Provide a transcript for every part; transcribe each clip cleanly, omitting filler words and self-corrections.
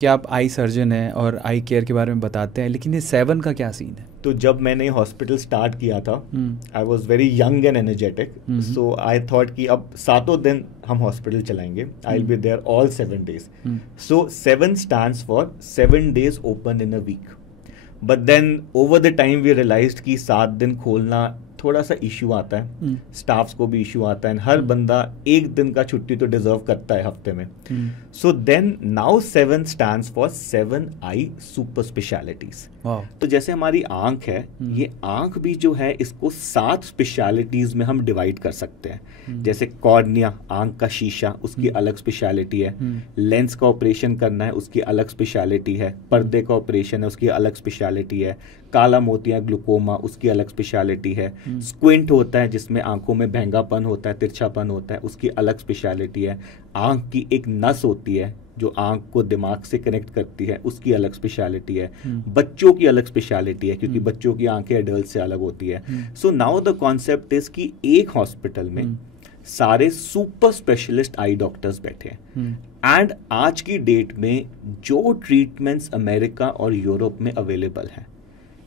कि आप eye surgeon हैं और आई केयर के बारे में बताते हैं, लेकिन ये 7 का क्या सीन है? तो जब मैंने हॉस्पिटल स्टार्ट किया था, hmm. I was very young and energetic, so I thought कि अब 7 दिन हम हॉस्पिटल चलाएंगे, I will be there all 7 days. So 7 stands for 7 days open in a week. But then over the time we realized कि 7 दिन खोलना थोड़ा सा इश्यू आता है, स्टाफ्स को भी इश्यू आता है, हर बंदा 1 दिन का छुट्टी तो डिजर्व करता है हफ्ते में. So then now 7 stands for 7 I super specialties. तो जैसे हमारी आंख है, ये आंख भी जो है इसको 7 स्पेशलिटीज में हम डिवाइड कर सकते हैं. जैसे कॉर्निया, आंख का शीशा, उसकी अलग स्पेशलिटी है. लेंस का ऑपरेशन करना है, उसकी अलग स्पेशलिटी है. पर्दे का ऑपरेशन है, उसकी अलग स्पेशलिटी है. काला मोतिया, ग्लूकोमा, उसकी अलग स्पेशलिटी है. स्क्विंट होता है जिसमें आंखों में भैंगापन होता है, तिरछापन होता है, उसकी अलग स्पेशलिटी है. आंख की एक नस होती है जो आंख को दिमाग से कनेक्ट करती है, उसकी अलग स्पेशलिटी है. बच्चों की अलग स्पेशलिटी है क्योंकि बच्चों की आंखें एडल्ट से अलग होती है. So now the concept is कि एक हॉस्पिटल में सारे सुपर स्पेशलिस्ट आई डॉक्टर्स बैठे हैं. एंड आज की डेट में जो ट्रीटमेंट्स अमेरिका और यूरोप में अवेलेबल हैं,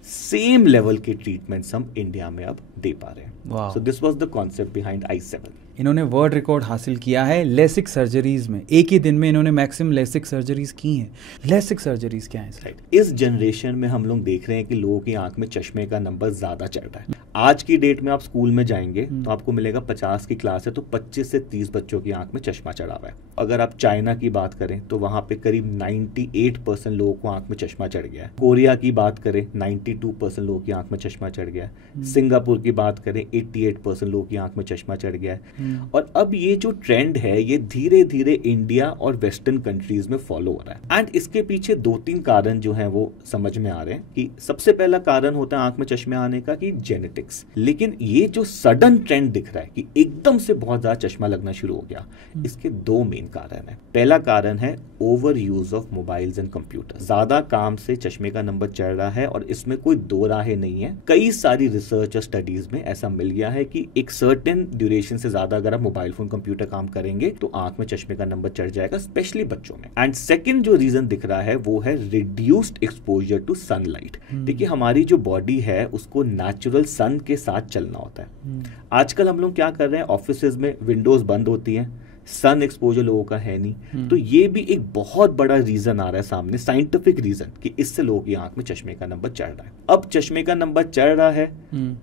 सेम लेवल के ट्रीटमेंट्स हम इंडिया में अब दे पा रहे हैं. So this was the concept behind i7. इन्होंने वर्ल्ड रिकॉर्ड हासिल किया है लेसिक सर्जरीज में. एक ही दिन में इन्होंने मैक्सिमम लेसिक सर्जरीज की हैं. लेसिक सर्जरीज क्या है? राइट. इस जनरेशन में हम लोग देख रहे हैं कि लोगों की आंख में चश्मे का नंबर ज्यादा चढ़ रहा है. आज की डेट में आप स्कूल में जाएंगे तो आपको मिलेगा 50 की क्लास है तो 25 से 30 बच्चों की आंख में चश्मा चढ़ा हुआ है. अगर आप चाइना की बात करें तो वहां पे करीब 98% लोगों को आंख में चश्मा चढ़ गया है. कोरिया की बात करें 92% लोगों की आंख में चश्मा चढ़ गया है. सिंगापुर की बात करें 88% लोगों की आंख में चश्मा चढ़ गया है. और अब ये जो ट्रेंड है ये धीरे धीरे इंडिया और वेस्टर्न कंट्रीज में फॉलो हो रहा है. एंड इसके पीछे 2-3 कारण जो हैं वो समझ में आ रहे हैं. कि सबसे पहला कारण होता है आंख में चश्मे आने का कि जेनेटिक्स. लेकिन ये जो सडन ट्रेंड दिख रहा है कि एकदम से बहुत ज्यादा चश्मा लगना शुरू हो गया, इसके 2 मेन कारण है. पहला कारण है over use of mobiles and computer. ज्यादा काम से चश्मे का नंबर चढ़ रहा है और इसमें कोई दो राहें नहीं है. कई सारी रिसर्च और स्टडीज में ऐसा मिल गया है कि एक सर्टेन ड्यूरेशन से ज्यादा अगर आप मोबाइल फोन कंप्यूटर काम करेंगे तो आंख में चश्मे का नंबर चढ़ जाएगा, स्पेशली बच्चों में. एंड सेकंड जो रीजन दिख रहा है वो है रिड्यूस्ड एक्सपोजर टू सनलाइट. देखिए हमारी जो बॉडी है उसको नेचुरल सन के साथ चलना होता है. आजकल हम लोग क्या कर रहे हैं, ऑफिसेज में विंडोज बंद होती हैं, सन एक्सपोजर लोगों का है नहीं. तो ये भी एक बहुत बड़ा रीजन आ रहा है सामने, साइंटिफिक रीजन, कि इससे लोगों की आंख में चश्मे का नंबर चढ़ रहा है. अब चश्मे का नंबर चढ़ रहा है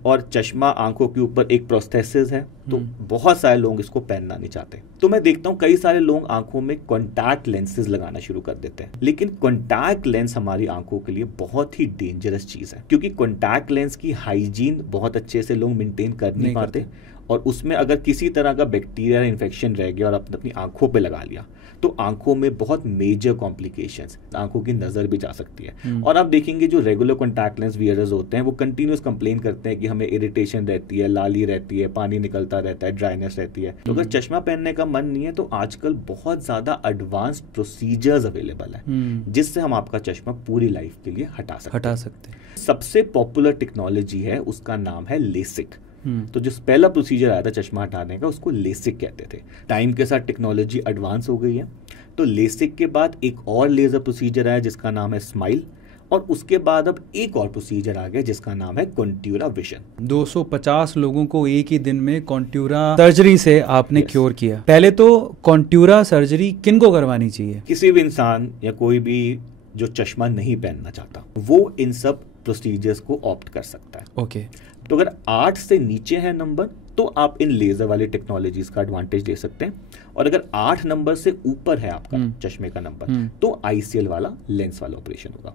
और चश्मा आंखों के ऊपर एक प्रोस्थेसिस है, तो बहुत सारे लोग इसको पहनना नहीं चाहते. तो मैं देखता हूं कई सारे लोग आंखों में कॉन्टैक्ट लेंसेज लगाना शुरू कर देते हैं. लेकिन कॉन्टैक्ट लेंस हमारी आंखों के लिए बहुत ही डेंजरस चीज है क्योंकि कॉन्टैक्ट लेंस की हाइजीन बहुत अच्छे से लोग मेंटेन कर नहीं पाते. और उसमें अगर किसी तरह का बैक्टीरिया इन्फेक्शन रह गया और आपने अपनी आंखों पे लगा लिया तो आंखों में बहुत मेजर कॉम्प्लिकेशंस, आंखों की नजर भी जा सकती है. और आप देखेंगे जो रेगुलर कॉन्टैक्ट लेंस वियरर्स होते हैं वो कंटिन्यूस कंप्लेन करते हैं कि हमें इरिटेशन रहती है, लाली रहती है, पानी निकलता रहता है, ड्राइनेस रहती है. तो अगर चश्मा पहनने का मन नहीं है तो आजकल बहुत ज्यादा एडवांस्ड प्रोसीजर्स अवेलेबल है जिससे हम आपका चश्मा पूरी लाइफ के लिए हटा सकते हैं. सबसे पॉपुलर टेक्नोलॉजी है, उसका नाम है लेसिक. तो जो पहला प्रोसीजर आया था चश्मा हटाने का उसको लेसिक कहते थे. टाइम के साथ टेक्नोलॉजी एडवांस हो गई है. तो लेसिक के बाद एक और लेजर प्रोसीजर आया जिसका नाम है स्माइल. और उसके बाद अब एक और प्रोसीजर आ गया जिसका नाम है कॉन्ट्यूरा विजन. 250 लोगों को एक ही दिन में कॉन्ट्यूरा सर्जरी से आपने क्योर किया. पहले तो कॉन्ट्यूरा सर्जरी किन को करवानी चाहिए? किसी भी इंसान या कोई भी जो चश्मा नहीं पहनना चाहता वो इन सब प्रोसीजर्स को ऑप्ट कर सकता है. ओके. तो अगर 8 से नीचे है नंबर तो आप इन लेजर वाली टेक्नोलॉजीज का एडवांटेज ले सकते हैं. और अगर 8 नंबर से ऊपर है आपका चश्मे का नंबर तो आईसीएल वाला लेंस वाला ऑपरेशन होगा.